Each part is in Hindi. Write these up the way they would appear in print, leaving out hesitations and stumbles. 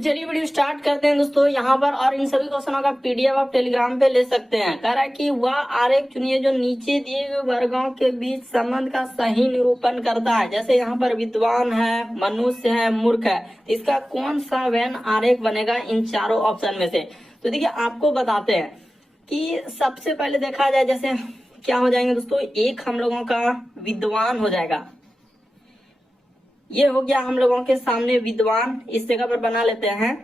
चलिए वीडियो स्टार्ट करते हैं दोस्तों। यहाँ पर और इन सभी क्वेश्चनों का पीडीएफ आप टेलीग्राम पे ले सकते हैं। कह रहा है कि वह आरेख चुनिए जो नीचे दिए गए वर्गों के बीच संबंध का सही निरूपण करता है। जैसे यहाँ पर विद्वान है, मनुष्य है, मूर्ख है, तो इसका कौन सा वेन आरेख बनेगा इन चारों ऑप्शन में से। तो देखिए आपको बताते हैं कि सबसे पहले देखा जाए जैसे क्या हो जाएंगे दोस्तों, एक हम लोगों का विद्वान हो जाएगा। ये हो गया हम लोगों के सामने विद्वान, इस जगह पर बना लेते हैं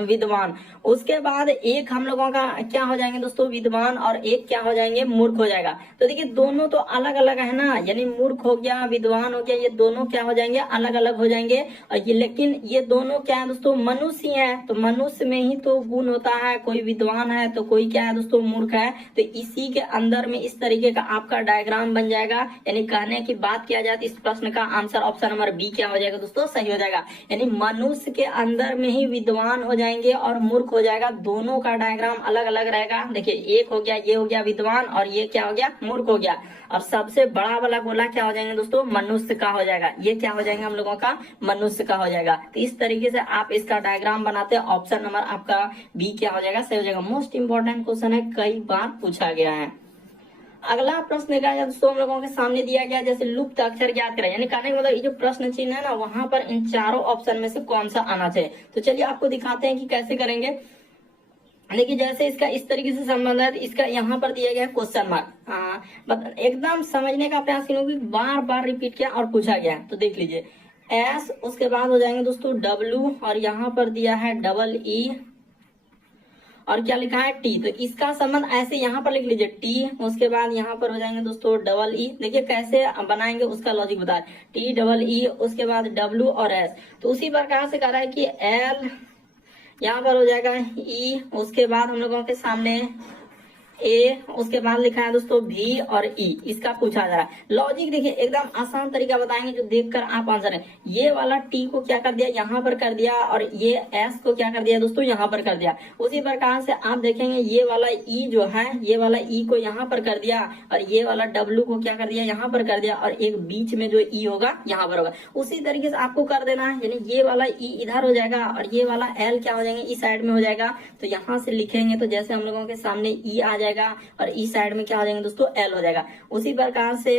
विद्वान। उसके बाद एक हम लोगों का क्या हो जाएंगे दोस्तों, विद्वान, और एक क्या हो जाएंगे, मूर्ख हो जाएगा। तो देखिए दोनों तो अलग अलग है ना, यानी मूर्ख हो गया, विद्वान हो गया, ये दोनों क्या हो जाएंगे, अलग अलग हो जाएंगे। और ये लेकिन ये दोनों क्या है दोस्तों, मनुष्य है। तो मनुष्य में ही तो गुण होता है, कोई विद्वान है तो कोई क्या है दोस्तों, मूर्ख है। तो इसी के अंदर में इस तरीके का आपका डायग्राम बन जाएगा। यानी कहने की बात किया जाए तो इस प्रश्न का आंसर ऑप्शन नंबर बी क्या हो जाएगा दोस्तों, सही हो जाएगा। यानी मनुष्य के अंदर में ही विद्वान हो जाएंगे और मूर्ख हो जाएगा। दोनों का डायग्राम अलग अलग रहेगा। देखिए एक हो गया, ये हो गया विद्वान, और ये क्या हो गया, मूर्ख हो गया। और सबसे बड़ा वाला गोला क्या हो जाएंगे दोस्तों, मनुष्य का हो जाएगा। ये क्या हो जाएंगे हम लोगों का, मनुष्य का हो जाएगा। तो इस तरीके से आप इसका डायग्राम बनाते हैं। ऑप्शन नंबर आपका बी क्या हो जाएगा, सही हो जाएगा। मोस्ट इंपॉर्टेंट क्वेश्चन है, कई बार पूछा गया है। अगला प्रश्न देखा जाए दोस्तों हम लोगों के सामने दिया गया जैसे लुप्त अक्षर ज्ञात करें। यानी कहने का मतलब ये जो प्रश्न चिन्ह है ना, वहां पर इन चारों ऑप्शन में से कौन सा आना चाहिए। तो चलिए आपको दिखाते हैं कि कैसे करेंगे। देखिए जैसे इसका इस तरीके से संबंध है, इसका यहाँ पर दिया गया क्वेश्चन मार्क। एकदम समझने का प्रयास करूंगी, बार बार रिपीट किया और पूछा गया। तो देख लीजिए एस, उसके बाद हो जाएंगे दोस्तों डब्ल्यू, और यहाँ पर दिया है डबल ई, और क्या लिखा है टी। तो इसका संबंध ऐसे यहाँ पर लिख लीजिए टी, उसके बाद यहाँ पर हो जाएंगे दोस्तों डबल ई। देखिए कैसे बनाएंगे उसका लॉजिक बता रहे, टी डबल ई, उसके बाद डब्ल्यू और एस। तो उसी प्रकार से कह रहा है कि एल, यहाँ पर हो जाएगा ई, उसके बाद हम लोगों के सामने ए, उसके बाद लिखा है दोस्तों भी और ई। इसका पूछा जा रहा है। लॉजिक देखिए एकदम आसान तरीका बताएंगे जो देखकर आप आंसर है। ये वाला टी को क्या कर दिया, यहाँ पर कर दिया, और ये एस को क्या कर दिया दोस्तों, यहाँ पर कर दिया। उसी प्रकार से आप देखेंगे ये वाला ई जो है, ये वाला ई को यहाँ पर कर दिया, और ये वाला डब्ल्यू को क्या कर दिया, यहाँ पर कर दिया, और एक बीच में जो ई होगा यहाँ पर होगा। उसी तरीके से आपको कर देना है। यानी ये वाला ई इधर हो जाएगा, और ये वाला एल क्या हो जाएंगे, इस साइड में हो जाएगा। तो यहाँ से लिखेंगे तो जैसे हम लोगों के सामने ई आ जाएगा, और इस साइड में क्या हो जाएंगे दोस्तों, एल हो जाएगा। उसी प्रकार से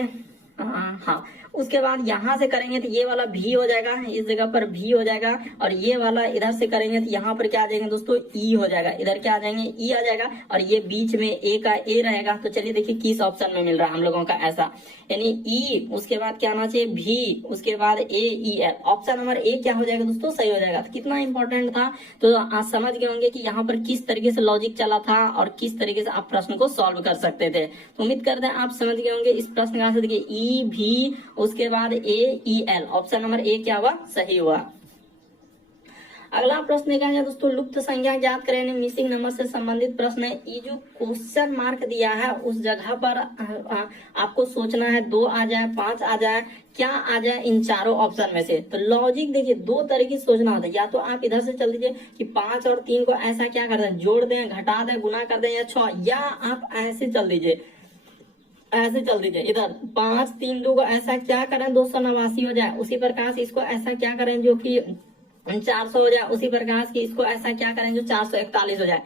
हाँ, उसके बाद यहाँ से करेंगे तो ये वाला भी हो जाएगा, इस जगह पर भी हो जाएगा, और ये वाला इधर से करेंगे तो यहाँ पर क्या आ जाएंगे दोस्तों, ई हो जाएगा। इधर क्या आ जाएंगे, ई आ जाएगा, और ये बीच में ए का ए रहेगा। तो चलिए देखिए किस ऑप्शन में मिल रहा है हम लोगों का ऐसा। यानी ई, उसके बाद क्या आना चाहिए भी, उसके बाद A E L. Option number A क्या हो जाएगा दोस्तों, सही हो जाएगा। तो कितना इंपॉर्टेंट था, तो आप समझ गए होंगे कि यहाँ पर किस तरीके से लॉजिक चला था और किस तरीके से आप प्रश्न को सॉल्व कर सकते थे। तो उम्मीद करते हैं आप समझ गए होंगे इस प्रश्न का आंसर। देखिए ई भी, उसके बाद A E L, option number A क्या हुआ, सही हुआ। अगला प्रश्न देखा जाए दोस्तों, लुप्त संख्या ज्ञात करें, मिसिंग नंबर से संबंधित प्रश्न है। ये जो क्वेश्चन मार्क दिया है उस जगह पर आपको सोचना है 2 आ जाए, 5 आ जाए, क्या आ जाए इन चारों ऑप्शन में से। तो लॉजिक देखिए दो तरीके से सोचना होता है। या तो आप इधर से चल दीजिए कि 5 और 3 को ऐसा क्या कर दें, जोड़ दें, घटा दें, गुना कर दें, या 6, या आप ऐसे चल दीजिए, ऐसे चल दीजिए इधर 5 3 2 को ऐसा क्या करें 289 हो जाए। उसी प्रकार से इसको ऐसा क्या करें जो कि 400 हो जाए। उसी प्रकार से इसको ऐसा क्या करें जो 441 हो जाए।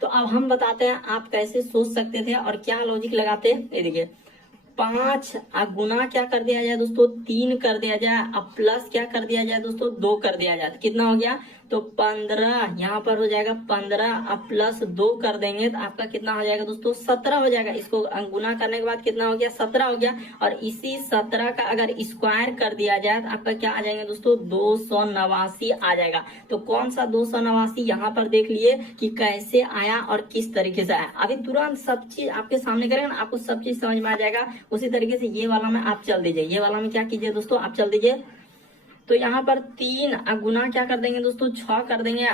तो अब हम बताते हैं आप कैसे सोच सकते थे और क्या लॉजिक लगाते। ये देखिए 5 गुना क्या कर दिया जाए दोस्तों, 3 कर दिया जाए, अब प्लस क्या कर दिया जाए दोस्तों, 2 कर दिया जाए। तो कितना हो गया, तो 15, यहाँ पर हो जाएगा 15, अब प्लस 2 कर देंगे तो आपका कितना हो जाएगा दोस्तों, 17 हो जाएगा। इसको गुना करने के बाद कितना हो गया, 17 हो गया। और इसी 17 का अगर स्क्वायर कर दिया जाए तो आपका क्या आ जाएंगे दोस्तों, 289 आ जाएगा। तो कौन सा 289, यहाँ पर देख लिए कि कैसे आया और किस तरीके से आया। अभी तुरंत सब चीज आपके सामने करेंगे ना, आपको सब चीज समझ में आ जाएगा। उसी तरीके से ये वाला में आप चल दीजिए, ये वाला में क्या कीजिए दोस्तों, आप चल दीजिए। तो यहाँ पर 3 गुना क्या कर देंगे दोस्तों, 6 कर देंगे,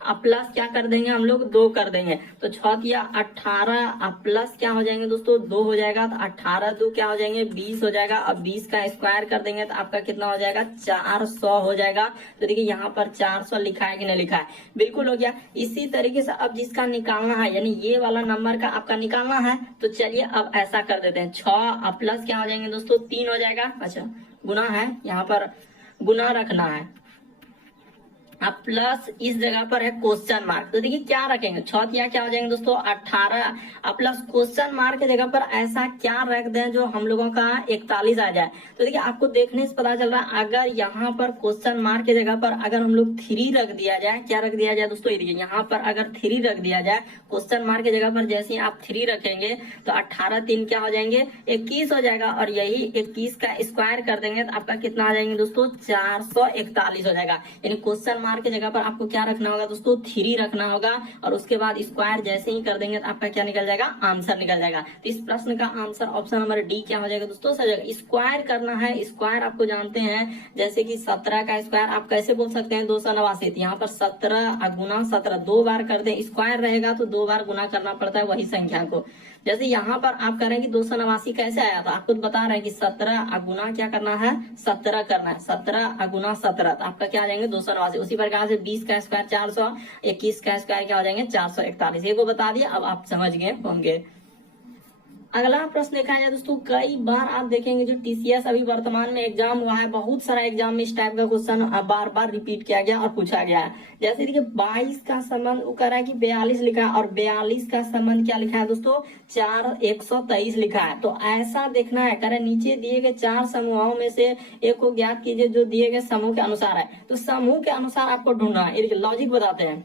अब प्लस क्या कर देंगे हम लोग, 2 कर देंगे। तो 6 दिया 18, अब प्लस क्या हो जाएंगे दोस्तों, 2 हो जाएगा। तो 18 2 क्या हो जाएंगे, 20 हो जाएगा। अब 20 का स्क्वायर कर देंगे तो आपका कितना हो जाएगा, 400 हो जाएगा। तो देखिए यहाँ पर 400 लिखा है कि नहीं लिखा है, बिल्कुल हो गया। इसी तरीके से अब जिसका निकालना है, यानी ये वाला नंबर का आपका निकालना है, तो चलिए अब ऐसा कर देते हैं। 6 अब प्लस क्या हो जाएंगे दोस्तों, 3 हो जाएगा। अच्छा गुना है, यहाँ पर गुना रखना है, अब प्लस इस जगह पर है क्वेश्चन मार्क, तो देखिए क्या रखेंगे, चौथिया क्या हो जाएंगे दोस्तों 18, अब प्लस क्वेश्चन मार्क की जगह पर ऐसा क्या रख दें जो हम लोगों का 41 आ जाए। तो देखिए आपको देखने से पता चल रहा है, अगर यहाँ पर क्वेश्चन मार्क की जगह पर अगर हम लोग 3 रख दिया जाए, क्या रख दिया जाए दोस्तों, ये देखिए यहाँ पर अगर 3 रख दिया जाए क्वेश्चन मार्क की जगह पर, जैसे ही आप 3 रखेंगे तो 18 3 क्या हो जाएंगे 21 हो जाएगा, और यही 21 का स्क्वायर कर देंगे तो आपका कितना आ जाएंगे दोस्तों 441 हो जाएगा। यानी क्वेश्चन मार्क की जगह पर आपको क्या रखना होगा दोस्तों 3 रखना होगा, और उसके बाद स्क्वायर जैसे ही कर देंगे तो आपका क्या निकल जाएगा, आंसर निकल जाएगा। तो इस प्रश्न का आंसर ऑप्शन नंबर डी क्या हो जाएगा दोस्तों, सही जाएगा। स्क्वायर करना है, स्क्वायर आपको जानते हैं जैसे कि 17 का स्क्वायर आप कैसे बोल सकते हैं 289, यहाँ पर 17 गुना 17 2 बार कर दे, स्क्वायर रहेगा तो 2 बार गुना करना पड़ता है वही संख्या को। जैसे यहाँ पर आप कह रहे हैं कि 289 कैसे आया, तो आपको बता रहे हैं कि 17 गुना क्या करना है 17 करना है, 17 गुना 17 तो आपका क्या आ जाएंगे 289। उसी प्रकार से 20 का स्क्वायर 400, 21 का स्क्वायर क्या हो जाएंगे 441, ये को बता दिया, अब आप समझ गए होंगे। अगला प्रश्न देखा जाए दोस्तों, कई बार आप देखेंगे जो टीसीएस अभी वर्तमान में एग्जाम हुआ है, बहुत सारा एग्जाम में इस टाइप का क्वेश्चन बार बार रिपीट किया गया और पूछा गया है। जैसे देखिए 22 का संबंध वो कह रहा है कि 42 लिखा है, और 42 का संबंध क्या लिखा है दोस्तों 123 लिखा है। तो ऐसा देखना है, कह रहे नीचे दिए गए 4 समूहों में से एक को ज्ञात कीजिए जो दिए गए समूह के अनुसार है। तो समूह के अनुसार आपको ढूंढना है, ये लॉजिक बताते हैं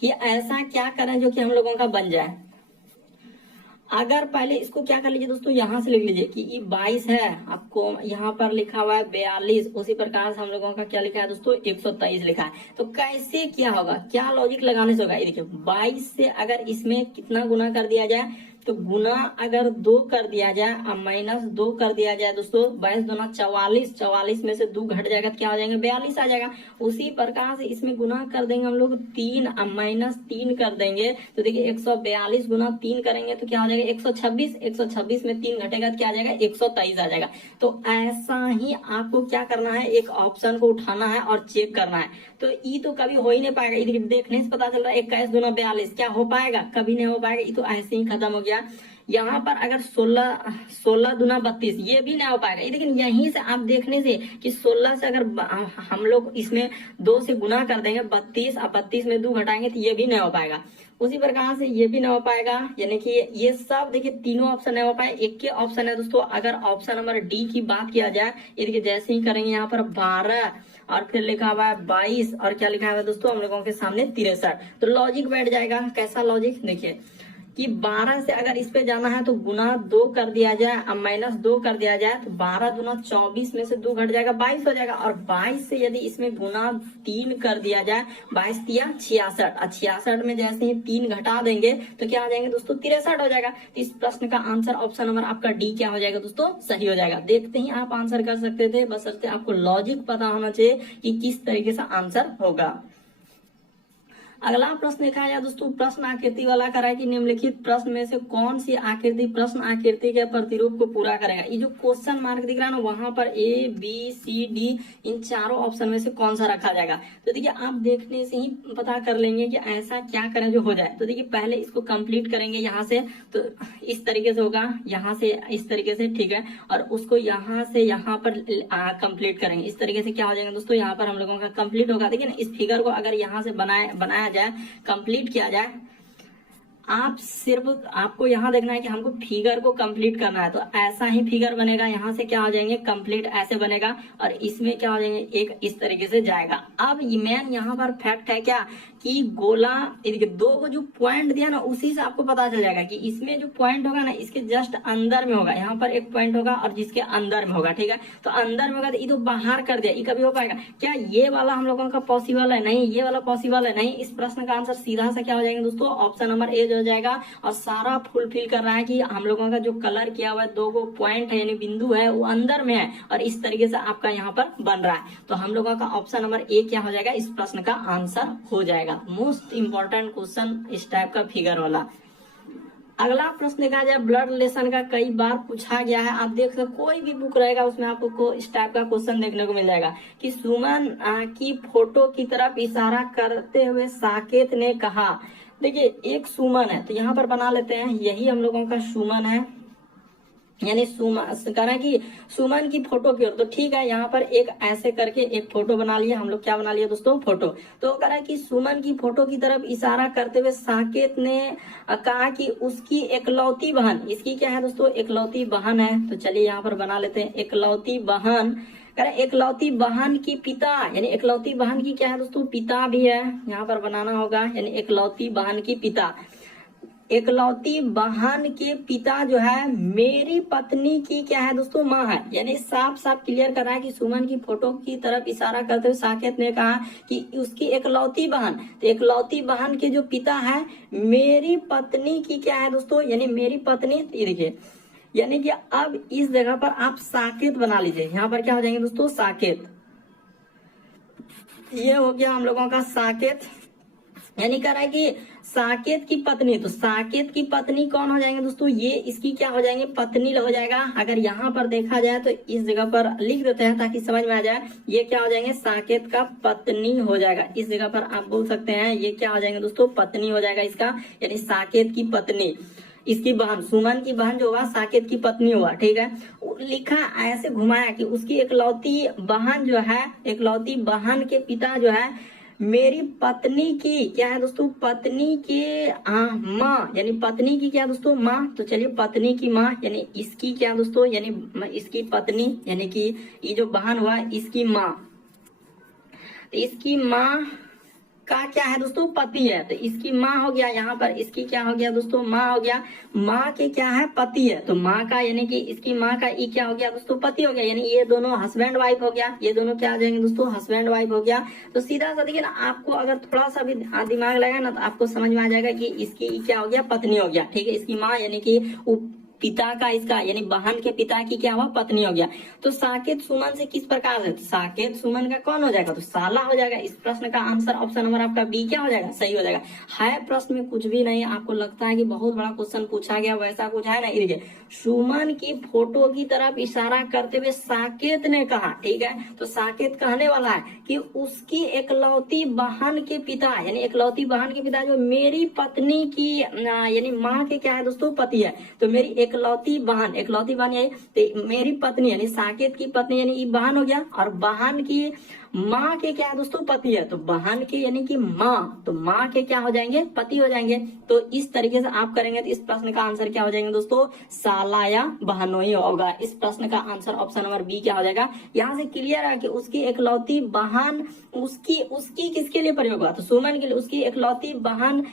कि ऐसा क्या करें जो कि हम लोगों का बन जाए। अगर पहले इसको क्या कर लीजिए दोस्तों, यहां से लिख लीजिए कि ये 22 है, आपको यहाँ पर लिखा हुआ है 42, उसी प्रकार से हम लोगों का क्या लिखा है दोस्तों 123 लिखा है। तो कैसे क्या होगा, क्या लॉजिक लगाने से होगा, ये देखिए 22 से अगर इसमें कितना गुना कर दिया जाए, तो गुना अगर 2 कर दिया जाए और माइनस 2 कर दिया जाए दोस्तों, 22 दूना 44, 44 में से 2 घट जाएगा तो क्या हो जाएंगे 42 आ जाएगा। उसी प्रकार से इसमें गुना कर देंगे हम लोग 3 और माइनस 3 कर देंगे, तो देखिए 142 गुना 3 करेंगे तो क्या हो जाएगा 126, 126 में 3 घटेगा तो क्या आ जाएगा 123 आ जाएगा। तो ऐसा ही आपको क्या करना है, एक ऑप्शन को उठाना है और चेक करना है। तो ये तो कभी हो ही नहीं पाएगा, ये देखने से पता चल रहा है 21 दूना 42, क्या हो पाएगा, कभी नहीं हो पाएगा, ये तो ऐसे ही खत्म हो गया। यहाँ पर अगर 16 दूना 32, ये भी नहीं हो पाएगा। लेकिन यहीं से आप देखने से कि 16 से अगर हम लोग इसमें 2 से गुना कर देंगे 32 और 32 में 2 घटाएंगे तो ये भी नहीं हो पाएगा। उसी प्रकार से ये भी नहीं हो पाएगा, यानी कि ये सब देखिए तीनों ऑप्शन नहीं हो पाए, एक के ऑप्शन है दोस्तों। अगर ऑप्शन नंबर डी की बात किया जाए, ये देखिए जैसे ही करेंगे यहाँ पर 12 और फिर लिखा हुआ है 22 और क्या लिखा हुआ है दोस्तों हम लोगों के सामने 63, तो लॉजिक बैठ जाएगा। कैसा लॉजिक देखिए कि 12 से अगर इस पे जाना है तो गुना 2 कर दिया जाए और माइनस 2 कर दिया जाए, तो 12 दूना 24 में से 2 घट जाएगा 22 हो जाएगा। और 22 से यदि इसमें गुना 3 कर दिया जाए, 22 तिया 66 और 66 में जैसे ही 3 घटा देंगे तो क्या आ जाएंगे दोस्तों 63 हो जाएगा। तो इस प्रश्न का आंसर ऑप्शन नंबर आपका डी क्या हो जाएगा दोस्तों, सही हो जाएगा। देखते ही आप आंसर कर सकते थे, बस आपको लॉजिक पता होना चाहिए कि किस तरीके से आंसर होगा। अगला प्रश्न देखा जाए दोस्तों, प्रश्न आकृति वाला करा है कि निम्नलिखित प्रश्न में से कौन सी आकृति प्रश्न आकृति के प्रतिरूप को पूरा करेगा। ये जो क्वेश्चन मार्क दिख रहा है ना, वहां पर ए बी सी डी इन चारों ऑप्शन में से कौन सा रखा जाएगा। तो देखिए आप देखने से ही पता कर लेंगे कि ऐसा क्या करें जो हो जाए। तो देखिए पहले इसको कंप्लीट करेंगे यहाँ से, तो इस तरीके से होगा, यहाँ से इस तरीके से, ठीक है, और उसको यहाँ से यहाँ पर कंप्लीट करेंगे। इस तरीके से क्या हो जाएगा दोस्तों, यहाँ पर हम लोगों का कंप्लीट होगा। देखिए ना, इस फिगर को अगर यहाँ से बनाया जाए, कंप्लीट किया जाए, आप सिर्फ आपको यहाँ देखना है कि हमको फिगर को कंप्लीट करना है, तो ऐसा ही फिगर बनेगा। यहाँ से क्या हो जाएंगे कंप्लीट ऐसे बनेगा, और इसमें क्या हो जाएंगे एक इस तरीके से जाएगा। अब मैन यहाँ पर फैक्ट है क्या कि गोला, देखिए 2 को जो पॉइंट दिया ना, उसी से आपको पता चल जाएगा कि इसमें जो पॉइंट होगा ना, इसके जस्ट अंदर में होगा। यहाँ पर एक पॉइंट होगा और जिसके अंदर में होगा, ठीक है। तो अंदर में होगा तो ये तो बाहर कर दिया, ये कभी हो पाएगा क्या, ये वाला हम लोगों का पॉसिबल है नहीं, ये वाला पॉसिबल है नहीं। इस प्रश्न का आंसर सीधा सा क्या हो जाएगा दोस्तों, ऑप्शन नंबर ए हो जाएगा। और सारा फुलफिल कर रहा है कि हम लोगों का जो कलर किया हुआ है 2 को पॉइंट है यानी बिंदु है, वो अंदर में है, और इस तरीके से आपका यहाँ पर बन रहा है। तो हम लोगों का ऑप्शन नंबर ए क्या हो जाएगा, इस प्रश्न का आंसर हो जाएगा। मोस्ट इंपॉर्टेंट क्वेश्चन इस टाइप का फिगर वाला। अगला प्रश्न देखा जाए, ब्लड रिलेशन का कई बार पूछा गया है। आप देख सकते कोई भी बुक रहेगा उसमें आपको इस टाइप का क्वेश्चन देखने को मिल जाएगा कि सुमन की फोटो की तरफ इशारा करते हुए साकेत ने कहा। देखिए एक सुमन है, तो यहाँ पर बना लेते हैं, यही हम लोगों का सुमन है, यानी करा कि सुमन की फोटो की ओर। तो ठीक है, यहाँ पर एक ऐसे करके एक फोटो बना लिया हम लोग। क्या बना लिया दोस्तों? फोटो। तो करा कि सुमन की फोटो की तरफ इशारा करते हुए साकेत ने कहा कि उसकी एकलौती बहन, इसकी क्या है दोस्तों? एकलौती बहन है। तो चलिए यहाँ पर बना लेते हैं एकलौती बहन। एकलौती बहन की पिता, यानी एकलौती बहन की क्या है दोस्तों? पिता भी है। यहाँ पर बनाना होगा, यानी एकलौती बहन की पिता। एकलौती बहन के पिता जो है मेरी पत्नी की क्या है दोस्तों? माँ है। यानी साफ साफ क्लियर कर रहा है कि सुमन की फोटो की तरफ इशारा करते हुए साकेत ने कहा कि उसकी एकलौती बहन, तो एकलौती बहन के जो पिता है मेरी पत्नी की क्या है दोस्तों? यानी मेरी पत्नी। ये देखिए, यानी कि अब इस जगह पर आप साकेत बना लीजिए। यहाँ पर क्या हो जाएंगे दोस्तों? साकेत। ये हो गया हम लोगों का साकेत। यानी कह रहा है कि साकेत की पत्नी, तो साकेत की पत्नी कौन हो जाएंगे दोस्तों? ये इसकी क्या हो जाएंगे? पत्नी हो जाएगा। अगर यहाँ पर देखा जाए तो इस जगह पर लिख देते हैं ताकि समझ में आ जाए। ये क्या हो जाएंगे? साकेत का पत्नी हो जाएगा। इस जगह पर आप बोल सकते हैं ये क्या हो जाएंगे दोस्तों? पत्नी हो जाएगा इसका, यानी साकेत की पत्नी। इसकी बहन, सुमन की बहन जो हुआ साकेत की पत्नी हुआ। ठीक है, लिखा ऐसे घुमाया कि उसकी एकलौती बहन जो है, एकलौती बहन के पिता जो है मेरी पत्नी की क्या है दोस्तों? पत्नी के माँ, यानी पत्नी की क्या दोस्तों? माँ। तो चलिए पत्नी की माँ, यानी इसकी क्या दोस्तों? यानी इसकी पत्नी, यानी कि ये जो बहन हुआ इसकी माँ। तो इसकी माँ का क्या है दोस्तों? पति है। तो इसकी माँ हो गया, यहाँ पर इसकी क्या हो गया दोस्तों? माँ हो गया। माँ के क्या है? पति है। तो माँ का, यानी कि इसकी माँ का ई क्या हो गया दोस्तों? पति हो गया। यानी ये दोनों हस्बैंड वाइफ हो गया। ये दोनों क्या आ जाएंगे दोस्तों? हस्बैंड वाइफ हो गया। तो सीधा सा देखिए ना, आपको अगर थोड़ा सा भी दिमाग लगाए ना तो आपको समझ में आ जाएगा कि इसकी ई क्या हो गया? पत्नी हो गया। ठीक है, इसकी माँ यानी कि पिता का, इसका यानी बहन के पिता की क्या हुआ? पत्नी हो गया। तो साकेत सुमन से किस प्रकार है? तो साकेत सुमन का कौन हो जाएगा? तो साला हो जाएगा। इस प्रश्न का आंसर ऑप्शन नंबर आपका बी क्या हो जाएगा? सही हो जाएगा। है प्रश्न में कुछ भी नहीं। आपको लगता है कि बहुत बड़ा क्वेश्चन पूछा गया, वैसा कुछ है ना। देखिए, सुमन की फोटो की तरफ इशारा करते हुए साकेत ने कहा। ठीक है, तो साकेत कहने वाला है कि उसकी एकलौती बहन के पिता, यानी एकलौती बहन के पिता जो मेरी पत्नी की यानी माँ के क्या है दोस्तों? पति है। तो मेरी एकलौती बहन, एकलौती बहन यही, तो मेरी पत्नी यानी साकेत की पत्नी, यानी ये बहन हो गया। और बहन की माँ के क्या है दोस्तों? पति है। तो बहन के यानी कि माँ, तो माँ के क्या हो जाएंगे? पति हो जाएंगे। तो इस तरीके से आप करेंगे तो इस प्रश्न का आंसर क्या हो जाएंगे दोस्तों? साला या बहनोई होगा। इस प्रश्न का आंसर ऑप्शन नंबर बी क्या हो जाएगा? यहाँ से क्लियर है कि उसकी एकलौती बहन, उसकी किसके लिए प्रयोग हुआ? तो सुमन के लिए। उसकी एकलौती बहन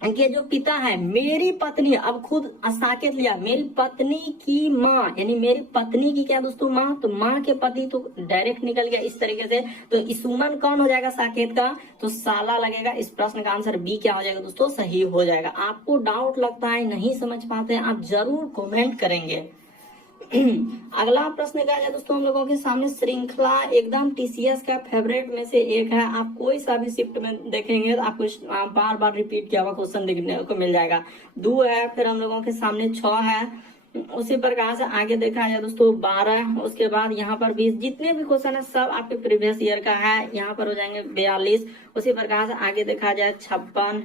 के जो पिता है मेरी पत्नी, अब खुद साकेत लिया, मेरी पत्नी की माँ, यानी मेरी पत्नी की क्या दोस्तों? माँ। तो माँ के पति तो डायरेक्ट निकल गया इस तरीके से। तो सुमन कौन हो जाएगा साकेत का? तो साला लगेगा। इस प्रश्न का आंसर बी क्या हो जाएगा दोस्तों? सही हो जाएगा। आपको डाउट लगता है, नहीं समझ पाते हैं, आप जरूर कमेंट करेंगे। अगला प्रश्न क्या है दोस्तों हम लोगों के सामने? श्रृंखला एकदम टीसीएस का फेवरेट में से एक है। आप कोई सा भी शिफ्ट में देखेंगे तो आपको बार बार रिपीट किया हुआ क्वेश्चन देखने को मिल जाएगा। 2 है, फिर हम लोगों के सामने 6 है, उसी प्रकार से आगे देखा जाए दोस्तों 12, उसके बाद यहाँ पर 20। जितने भी क्वेश्चन है सब आपके प्रीवियस ईयर का है। यहाँ पर हो जाएंगे 42। उसी प्रकार से आगे देखा जाए 56।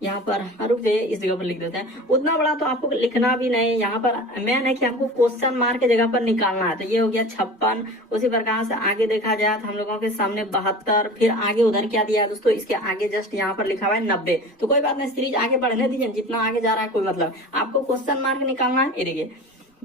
यहाँ पर रुक जाइए, इस जगह पर लिख देते हैं। उतना बड़ा तो आपको लिखना भी नहीं। यहाँ पर मेन है कि हमको क्वेश्चन मार्क के जगह पर निकालना है। तो ये हो गया 56। उसी प्रकार से आगे देखा जाए तो हम लोगों के सामने 72। फिर आगे उधर क्या दिया है दोस्तों? इसके आगे जस्ट यहाँ पर लिखा हुआ है 90। तो कोई बात नहीं, सीरीज आगे बढ़ने दीजिए, जितना आगे जा रहा है कोई मतलब। आपको क्वेश्चन मार्क निकालना है। ये देखिए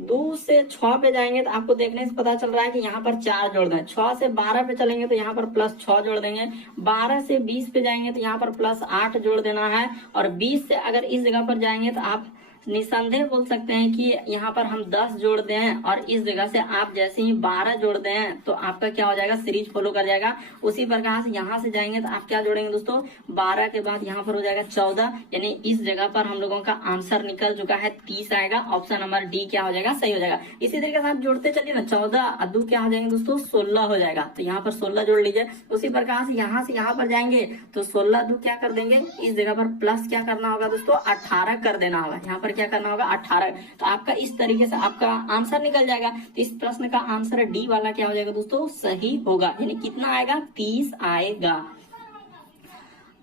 2 से 6 पे जाएंगे तो आपको देखने से पता चल रहा है कि यहाँ पर 4 जोड़ दें। 6 से 12 पे चलेंगे तो यहाँ पर +6 जोड़ देंगे। 12 से 20 पे जाएंगे तो यहाँ पर +8 जोड़ देना है। और 20 से अगर इस जगह पर जाएंगे तो आप निसंदेह बोल सकते हैं कि यहाँ पर हम 10 जोड़ दें, और इस जगह से आप जैसे ही 12 जोड़ दें तो आपका क्या हो जाएगा? सीरीज फॉलो कर जाएगा। उसी प्रकार से यहाँ से जाएंगे तो आप क्या जोड़ेंगे दोस्तों? 12 के बाद यहाँ पर हो जाएगा 14, यानी इस जगह पर हम लोगों का आंसर निकल चुका है 30 आएगा। ऑप्शन नंबर डी क्या हो जाएगा? सही हो जाएगा। इसी तरीके से आप जोड़ते चलिए ना, 14 अद्दू क्या हो जाएंगे दोस्तों? 16 हो जाएगा। तो यहाँ पर 16 जोड़ लीजिए। उसी प्रकार से यहाँ पर जाएंगे तो 16 अद्दू क्या कर देंगे? इस जगह पर प्लस क्या करना होगा दोस्तों? 18 कर देना होगा। यहाँ पर क्या करना होगा? 18। तो आपका इस तरीके से आपका आंसर निकल जाएगा। तो इस प्रश्न का आंसर डी वाला क्या हो जाएगा दोस्तों? सही होगा। यानी कितना आएगा? 30 आएगा।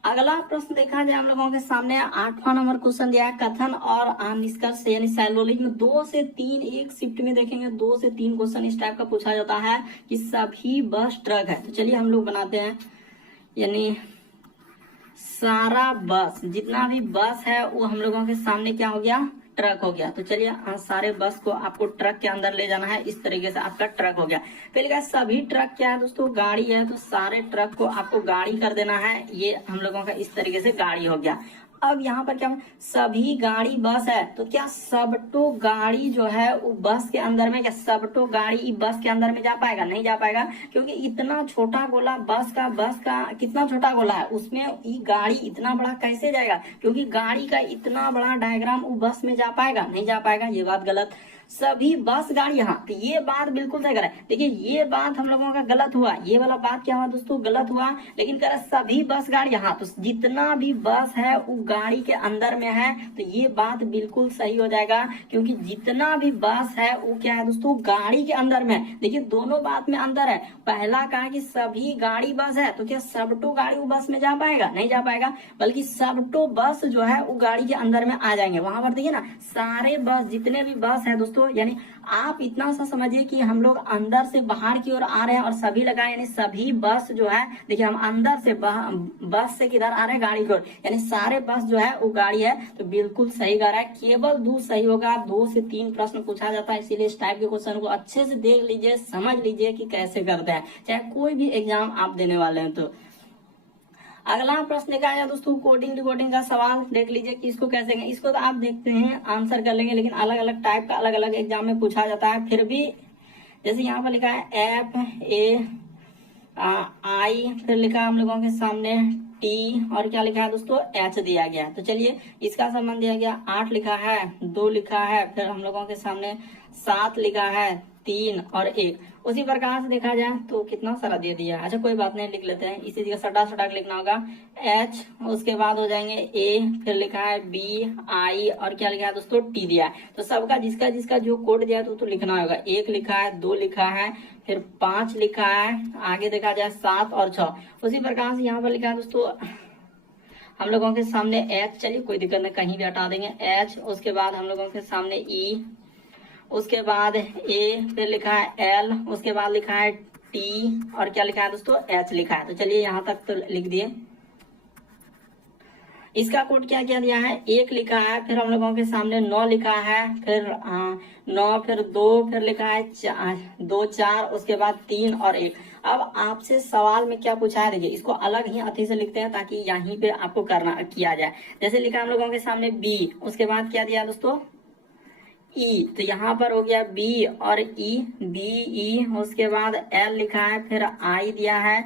अगला प्रश्न देखा जाए हम लोगों के सामने 8वां नंबर क्वेश्चन दिया है कथन और निष्कर्ष यानी साइलोलिक में 2 से 3 एक शिफ्ट में देखेंगे 2 से 3 क्वेश्चन इस टाइप का पूछा जाता है कि सभी बस ट्रक है। तो चलिए हम लोग बनाते हैं, यानी सारा बस जितना भी बस है वो हम लोगों के सामने क्या हो गया, ट्रक हो गया। तो चलिए सारे बस को आपको ट्रक के अंदर ले जाना है, इस तरीके से आपका ट्रक हो गया। पहले क्या सभी ट्रक क्या है दोस्तों, गाड़ी है, तो सारे ट्रक को आपको गाड़ी कर देना है, ये हम लोगों का इस तरीके से गाड़ी हो गया। अब यहाँ पर क्या सभी गाड़ी बस है, तो क्या सबटो गाड़ी जो है वो बस के अंदर में, क्या सबटो गाड़ी बस के अंदर में जा पाएगा, नहीं जा पाएगा, क्योंकि इतना छोटा गोला बस का कितना छोटा गोला है, उसमें ये गाड़ी इतना बड़ा कैसे जाएगा, क्योंकि गाड़ी का इतना बड़ा डायग्राम वो बस में जा पाएगा, नहीं जा पाएगा, ये बात गलत। सभी बस गाड़ी यहाँ, तो ये बात बिल्कुल सही करें। देखिए ये बात हम लोगों का गलत हुआ, ये वाला बात क्या हुआ दोस्तों, गलत हुआ, लेकिन कह रहा सभी बस गाड़ी यहाँ, तो जितना भी बस है वो गाड़ी के अंदर में है, तो ये बात बिल्कुल सही हो जाएगा, क्योंकि जितना भी बस है वो क्या है दोस्तों, गाड़ी के अंदर में। देखिए दोनों बात में अंदर है, पहला कहा कि सभी गाड़ी बस है, तो क्या सबटो गाड़ी वो बस में जा पाएगा, नहीं जा पाएगा, बल्कि सबटो बस जो है वो गाड़ी के अंदर में आ जाएंगे। वहां पर देखिए ना सारे बस जितने भी बस है दोस्तों, यानी आप इतना सा समझिए कि हम लोग अंदर से बाहर की ओर आ रहे हैं और सभी लगाए, यानी सभी बस जो है, देखिए हम अंदर से बस से किधर आ रहे हैं, गाड़ी की ओर, यानी सारे बस जो है वो गाड़ी है, तो बिल्कुल सही कर रहा है, केवल 2 सही होगा। 2 से 3 प्रश्न पूछा जाता है, इसीलिए इस टाइप के क्वेश्चन को अच्छे से देख लीजिए, समझ लीजिए कि कैसे करते हैं, चाहे कोई भी एग्जाम आप देने वाले हैं। तो अगला प्रश्न देखा है दोस्तों, कोडिंग डिकोडिंग का सवाल देख लीजिए कि इसको कैसे करेंगे। इसको तो आप देखते हैं आंसर कर लेंगे, लेकिन अलग अलग टाइप का अलग अलग एग्जाम में पूछा जाता है। फिर भी जैसे यहाँ पर लिखा है FAI, फिर लिखा है हम लोगों के सामने T, और क्या लिखा है दोस्तों, H दिया गया है। तो चलिए इसका संबंध दिया गया, 8 लिखा है, 2 लिखा है, फिर हम लोगों के सामने 7 लिखा है, 3 और 1। उसी प्रकार से देखा जाए तो कितना सारा दे दिया है। अच्छा कोई बात नहीं, लिख लेते हैं, इसी जगह सटा सटा के लिखना होगा। H, उसके बाद हो जाएंगे A, फिर लिखा है B, I, और क्या लिखा है दोस्तों, T दिया है। तो सबका जिसका जिसका जो कोड दिया है तो लिखना होगा। 1 लिखा है, 2 लिखा है, फिर 5 लिखा है, आगे देखा जाए 7 और 6। उसी प्रकार से यहाँ पर लिखा है दोस्तों हम लोगों के सामने H, चलिए कोई दिक्कत नहीं, कहीं भी हटा देंगे H, उसके बाद हम लोगों के सामने E, उसके बाद A, फिर लिखा है L, उसके बाद लिखा है T, और क्या लिखा है दोस्तों, H लिखा है। तो चलिए यहाँ तक तो लिख दिए। इसका कोड क्या क्या दिया है, 1 लिखा है, फिर हम लोगों के सामने 9 लिखा है, फिर 9, फिर 2, फिर लिखा है 2, 4, उसके बाद 3 और 1। अब आपसे सवाल में क्या पूछा है, देखिए इसको अलग ही अथी से लिखते हैं ताकि यहीं पे आपको करना किया जाए। जैसे लिखा हम लोगों के सामने B, उसके बाद क्या दिया दोस्तों, E, तो यहाँ पर हो गया B और E, BE, उसके बाद L लिखा है, फिर I दिया है,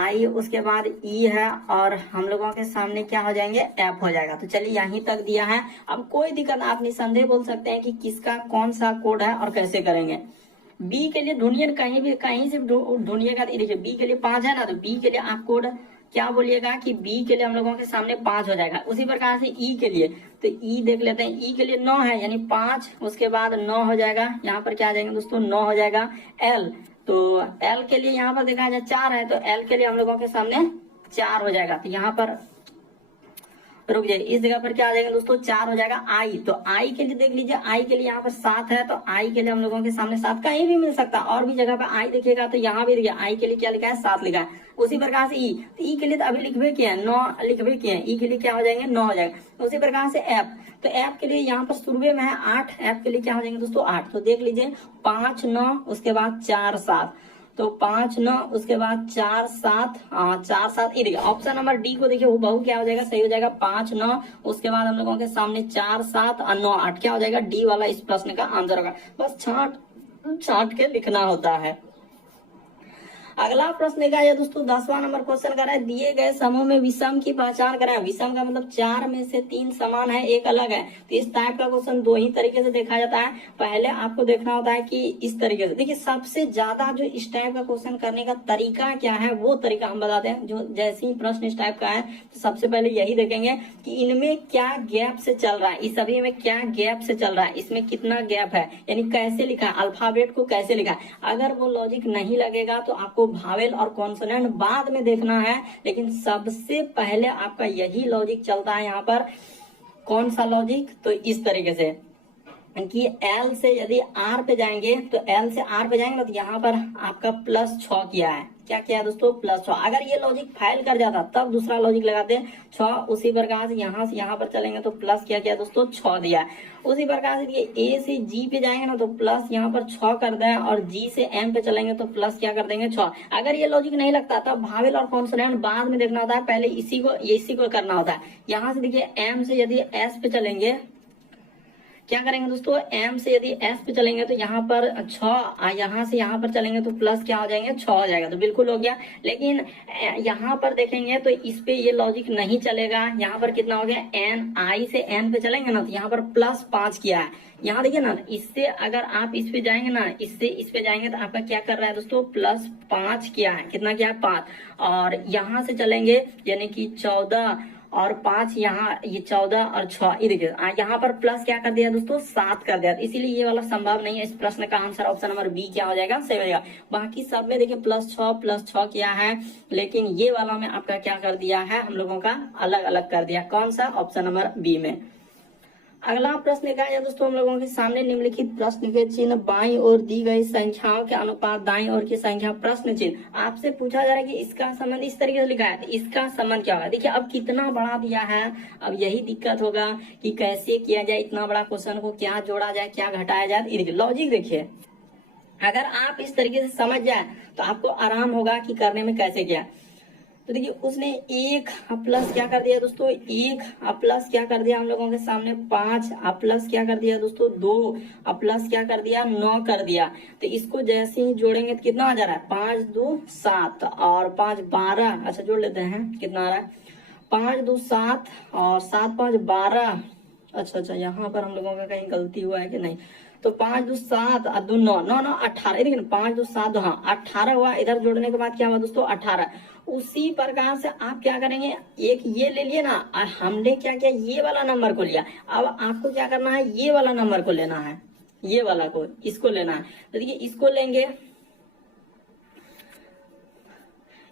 I, उसके बाद E है, और हम लोगों के सामने क्या हो जाएंगे, F हो जाएगा। तो चलिए यहीं तक दिया है। अब कोई दिक्कत, आप निसंदेह बोल सकते हैं कि किसका कौन सा कोड है और कैसे करेंगे। B के लिए ढूंढिए, कहीं भी कहीं से ढूंढिएगा। देखिए B के लिए 5 है ना, तो B के लिए आप कोड क्या बोलिएगा कि B के लिए हम लोगों के सामने 5 हो जाएगा। उसी प्रकार से E के लिए, तो E देख लेते हैं, E के लिए 9 है, यानी 5, उसके बाद 9 हो जाएगा, यहाँ पर क्या आ जाएंगे दोस्तों, 9 हो जाएगा। L, तो L के लिए यहाँ पर देखा जाए 4 है, तो L के लिए हम लोगों के सामने 4 हो जाएगा। तो यहाँ पर रुक जाइए, इस जगह पर क्या आ जाएगा दोस्तों, 4 हो जाएगा। I, तो I के लिए देख लीजिए, I के लिए यहाँ पर 7 है, तो I के लिए हम लोगों के सामने 7, कहीं भी मिल सकता है, और भी जगह पर I देखिएगा तो यहाँ भी देखिए I के लिए क्या लिखा है, 7 लिखा है। उसी प्रकार से E, तो E के लिए तो अभी लिखवे किए हैं, 9 लिखवे किए हैं, E के लिए क्या हो जाएंगे, 9 हो जाएगा। उसी प्रकार से F, तो F के लिए यहाँ पर शुरुए में है 8, F के लिए क्या हो जाएंगे दोस्तों, 8। तो देख लीजिए 5, 9, उसके बाद 4, 7, तो 5, 9, उसके बाद 4, 7, 4, 7, ये देखिए ऑप्शन नंबर डी को देखिए, वो बहु क्या हो जाएगा, सही हो जाएगा, 5, 9, उसके बाद हम लोगों के सामने 4, 7 और 9, 8 क्या हो जाएगा, डी वाला इस प्रश्न का आंसर होगा। बस छांट के लिखना होता है। अगला प्रश्न देखा जाए दोस्तों, 10वां नंबर क्वेश्चन कर रहा है, दिए गए समूह में विषम की पहचान करें। विषम का मतलब 4 में से 3 समान है, 1 अलग है। तो इस टाइप का क्वेश्चन 2 ही तरीके से देखा जाता है। पहले आपको देखना होता है कि इस तरीके से, देखिए सबसे ज्यादा जो इस टाइप का क्वेश्चन करने का तरीका क्या है, वो तरीका हम बताते हैं। जो जैसे ही प्रश्न इस टाइप का है तो सबसे पहले यही देखेंगे कि इनमें क्या गैप से चल रहा है, इस सभी में क्या गैप से चल रहा है, इसमें कितना गैप है, यानी कैसे लिखा है, अल्फाबेट को कैसे लिखा है। अगर वो लॉजिक नहीं लगेगा तो आपको आपको भावेल और कॉन्सोनेंट बाद में देखना है, लेकिन सबसे पहले आपका यही लॉजिक चलता है यहाँ पर। कौन सा लॉजिक? तो इस तरीके से कि L से यदि R पे जाएंगे तो L से R पे जाएंगे ना, तो यहाँ पर आपका +6 किया है। क्या किया है दोस्तों? +6। अगर ये लॉजिक फेल कर जाता तब दूसरा लॉजिक लगाते हैं 6। उसी प्रकार से यहाँ पर चलेंगे तो प्लस क्या किया दोस्तों? 6 दिया है। उसी प्रकार से ये A से G पे जाएंगे ना तो प्लस यहाँ पर 6 कर दें, और G से M पे चलेंगे तो प्लस क्या कर देंगे? 6। अगर ये लॉजिक नहीं लगता तब भावेल और कॉन्सोनेंट बाद में देखना होता है, पहले इसी को करना होता है। यहाँ से देखिए M से यदि S पे चलेंगे, क्या करेंगे दोस्तों? M से यदि S पे चलेंगे तो यहाँ पर 6, यहाँ से यहाँ पर चलेंगे तो प्लस क्या हो जाएंगे? 6 हो जाएगा, तो बिल्कुल हो गया। लेकिन यहाँ पर देखेंगे तो इस पे ये लॉजिक नहीं चलेगा। यहाँ पर कितना हो गया? N, I से N पे चलेंगे ना तो यहाँ पर +5 किया है। यहाँ देखिए ना, इससे अगर आप इस पे जाएंगे ना, इससे इस पे जाएंगे तो आपका क्या कर रहा है दोस्तों? +5 किया है। कितना किया है? 5। और यहाँ से चलेंगे यानी कि 14 और 5, यहाँ ये 14 और 6, ये देखिए यहाँ पर प्लस क्या कर दिया दोस्तों? 7 कर दिया। इसीलिए ये वाला संभव नहीं है। इस प्रश्न का आंसर ऑप्शन नंबर बी क्या हो जाएगा? सही हो जाएगा। बाकी सब में देखिए +6 किया है, लेकिन ये वाला में आपका क्या कर दिया है? हम लोगों का अलग अलग कर दिया। कौन सा? ऑप्शन नंबर बी में। अगला प्रश्न लिखा है दोस्तों हम लोगों के सामने, निम्नलिखित प्रश्न के चिन्ह बाईं ओर दी गई संख्याओं के अनुपात दाईं ओर की संख्या। प्रश्न चिन्ह आपसे पूछा जा रहा है कि इसका संबंध इस तरीके से लिखा है, तो इसका संबंध क्या होगा? देखिए अब कितना बड़ा दिया है, अब यही दिक्कत होगा कि कैसे किया जाए। इतना बड़ा क्वेश्चन को क्या जोड़ा जाए, क्या घटाया जाए। देखिए लॉजिक देखिए, अगर आप इस तरीके से समझ जाए तो आपको आराम होगा कि करने में कैसे किया। तो देखिए उसने 1 प्लस क्या कर दिया दोस्तों? 1 प्लस क्या कर दिया हम लोगों के सामने? 5 प्लस क्या कर दिया दोस्तों? 2 प्लस क्या कर दिया? 9 कर दिया। तो इसको जैसे ही जोड़ेंगे तो कितना आ जा रहा है? 5 2 7 और 5 12। अच्छा जोड़ लेते हैं, कितना आ रहा है? 5 2 7 और 7 5 12। अच्छा यहाँ पर हम लोगों का कहीं गलती हुआ है कि नहीं? तो 5 2 7 और 2 9 9 9 18। देखिए 5 2 7 हाँ 18 हुआ। इधर जोड़ने के बाद क्या हुआ दोस्तों? 18। उसी प्रकार से आप क्या करेंगे, एक ये ले लिए ना, और हमने क्या किया? ये वाला नंबर को लिया। अब आपको क्या करना है? ये वाला नंबर को लेना है, ये वाला को, इसको लेना है। तो देखिए इसको लेंगे,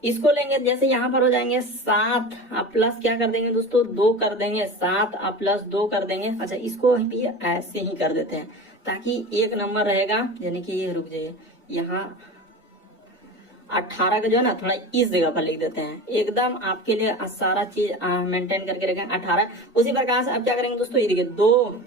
इसको लेंगे, जैसे यहाँ पर हो जाएंगे 7 प्लस क्या कर देंगे दोस्तों? 2 कर देंगे। 7 प्लस 2 कर देंगे। अच्छा इसको भी ऐसे ही कर देते हैं ताकि एक नंबर रहेगा, यानी कि ये रुक जाइए, यहाँ 18 का जो है ना थोड़ा इस जगह पर लिख देते हैं, एकदम आपके लिए सारा चीज मेंटेन करके रखें 18। उसी प्रकार से आप क्या करेंगे दोस्तों? ये देखिए 2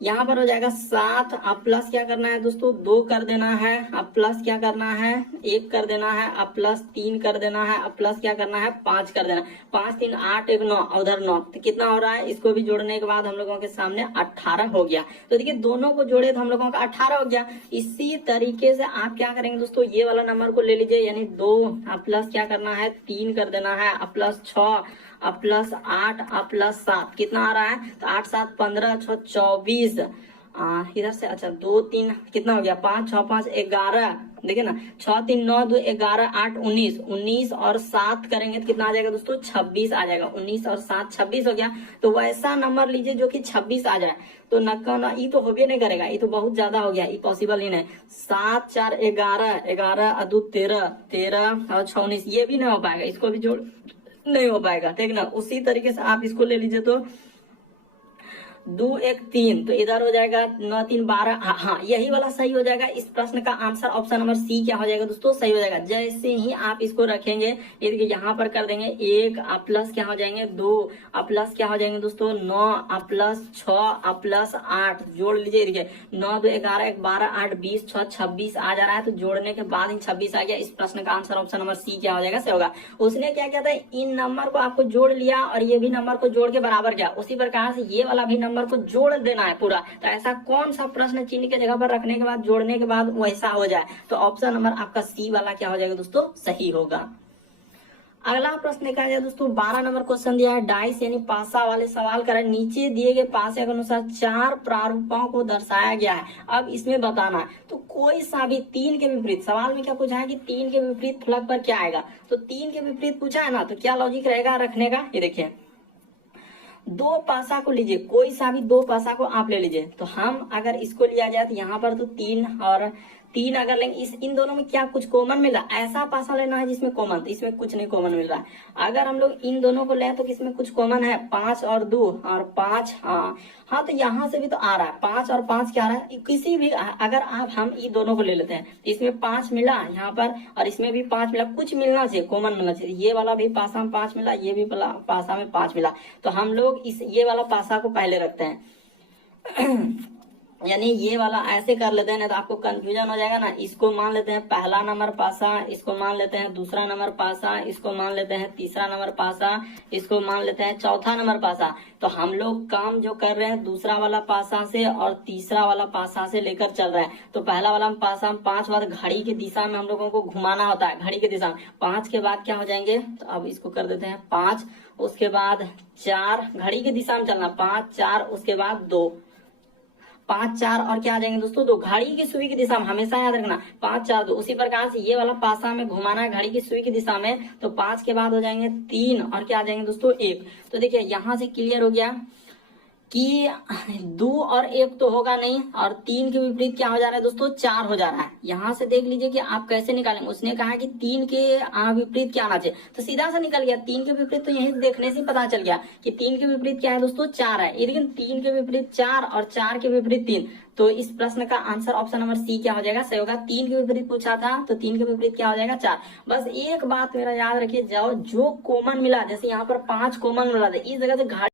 यहाँ पर हो जाएगा 7। अब प्लस क्या करना है दोस्तों? 2 कर देना है। अब प्लस क्या करना है? 1 कर देना है। अब प्लस 3 कर देना है। अब प्लस क्या करना है? 5 कर देना है। 5 3 8 1 9, उधर 9, तो कितना हो रहा है? इसको भी जोड़ने के बाद हम लोगों के सामने 18 हो गया। तो देखिए दोनों को जोड़े तो हम लोगों का 18 हो गया। इसी तरीके से आप क्या करेंगे दोस्तों? ये वाला नंबर को ले लीजिए, यानी 2। अब प्लस क्या करना है? 3 कर देना है। अब प्लस 6, अब प्लस 8, अब प्लस 7, कितना आ रहा है? तो 8 7 15 6 24। इधर से अच्छा 2 3 कितना हो गया? 5 6 5 11। देखिए ना 6 3 9 2 11 8 19 19 और 7 करेंगे तो कितना आ जाएगा दोस्तों? 26 आ जाएगा। 19 और 7 26 हो गया। तो वैसा नंबर लीजिए जो कि 26 आ जाए। तो नक्का ना, ये तो हो भी नहीं करेगा, ये तो बहुत ज्यादा हो गया, ये पॉसिबल ही नहीं। 7 4 11 11 2 13 13 और 6 19, ये भी नहीं हो पाएगा, इसको भी जोड़ नहीं हो पाएगा, ठीक ना। उसी तरीके से आप इसको ले लीजिए तो 2 1 3, तो इधर हो जाएगा 9 3 12। हाँ यही वाला सही हो जाएगा। इस प्रश्न का आंसर ऑप्शन नंबर सी क्या हो जाएगा दोस्तों? सही हो जाएगा। जैसे ही आप इसको रखेंगे, ये देखिए यहाँ पर कर देंगे 1, अब प्लस क्या हो जाएंगे? 2, अब प्लस क्या हो जाएंगे दोस्तों? 9, अब प्लस 6, अब प्लस 8, जोड़ लीजिए। देखिए 9 2 11 1 12 8 20 6 26 आ जा रहा है। तो जोड़ने के बाद ही 26 आ गया। इस प्रश्न का आंसर ऑप्शन नंबर सी क्या हो जाएगा? सही होगा। उसने क्या किया था? इन नंबर को आपको जोड़ लिया और ये भी नंबर को जोड़ के बराबर किया। उसी प्रकार से ये वाला भी नंबर को जोड़ देना है पूरा। तो ऐसा कौन सा प्रश्न चिन्ह के जगह पर रखने के बाद जोड़ने के बाद वैसा हो जाए? तो ऑप्शन नंबर आपका सी वाला क्या हो जाएगा दोस्तों? सही होगा। अगला प्रश्न देखा जाए दोस्तों, 12 नंबर क्वेश्चन दिया है, डाइस यानी पासा वाले सवाल करें। नीचे दिए गए पासे के अनुसार 4 प्रारूपों को दर्शाया गया है। अब इसमें बताना है तो कोई सा भी 3 के विपरीत, सवाल में क्या पूछा है कि 3 के विपरीत फलक पर क्या आएगा? तो 3 के विपरीत पूछा है ना, तो क्या लॉजिक रहेगा रखने का? ये देखिए 2 पासा को लीजिए, कोई सा भी 2 पासा को आप ले लीजिए। तो हम अगर इसको लिया जाए तो यहाँ पर तो 3 और 3 अगर लेंगे, इन दोनों में क्या कुछ कॉमन मिला? ऐसा पासा लेना है जिसमें कॉमन, तो इसमें कुछ नहीं कॉमन मिल रहा है। अगर हम लोग इन दोनों को लें तो किसमें कुछ कॉमन है? 5 और 2 और 5, हाँ हाँ, तो यहाँ से भी तो आ रहा है 5 और 5 क्या आ रहा है? किसी भी, अगर आप हम इन दोनों को ले लेते हैं, इसमें 5 मिला यहाँ पर और इसमें भी 5 मिला, कुछ मिलना चाहिए, कॉमन मिलना चाहिए। ये वाला भी पासा में 5 मिला, ये भी पासा में 5 मिला, तो हम लोग ये वाला पासा को पहले रखते हैं। यानी ये वाला ऐसे कर लेते हैं, नहीं तो आपको कंफ्यूजन हो जाएगा ना। इसको मान लेते हैं पहला नंबर पासा, इसको मान लेते हैं दूसरा नंबर पासा, इसको मान लेते हैं तीसरा नंबर पासा, इसको मान लेते हैं चौथा नंबर पासा। तो हम लोग काम जो कर रहे हैं दूसरा वाला पासा से और तीसरा वाला पासा से लेकर चल रहे हैं। तो पहला वाला पासा में 5 बार घड़ी की दिशा में हम लोगों को घुमाना होता है, घड़ी की दिशा में। 5 के बाद क्या हो जाएंगे? तो अब इसको कर देते हैं 5, उसके बाद 4, घड़ी की दिशा में चलना, 5 4, उसके बाद 2, 5 4 और क्या आ जाएंगे दोस्तों? 2, घड़ी की सुई की दिशा में, हमेशा याद रखना 5 4 2। उसी प्रकार से ये वाला पासा में घुमाना है घड़ी की सुई की दिशा में, तो 5 के बाद हो जाएंगे 3 और क्या आ जाएंगे दोस्तों? 1। तो देखिए यहां से क्लियर हो गया कि 2 और 1 तो होगा नहीं, और 3 के विपरीत क्या हो जा रहा है दोस्तों? 4 हो जा रहा है। यहाँ से देख लीजिए कि आप कैसे निकालेंगे। उसने कहा कि 3 के विपरीत क्या आना चाहिए, तो सीधा सा निकल गया 3 के विपरीत। तो यही देखने से पता चल गया कि 3 के विपरीत क्या है दोस्तों? 4 है। लेकिन 3 के विपरीत 4 और 4 के विपरीत 3, तो इस प्रश्न का आंसर ऑप्शन नंबर सी क्या हो जाएगा? सही होगा। 3 के विपरीत पूछा था तो 3 के विपरीत क्या हो जाएगा? 4। बस एक बात मेरा याद रखिए, जो कॉमन मिला, जैसे यहाँ पर 5 कॉमन मिला था, इस जगह से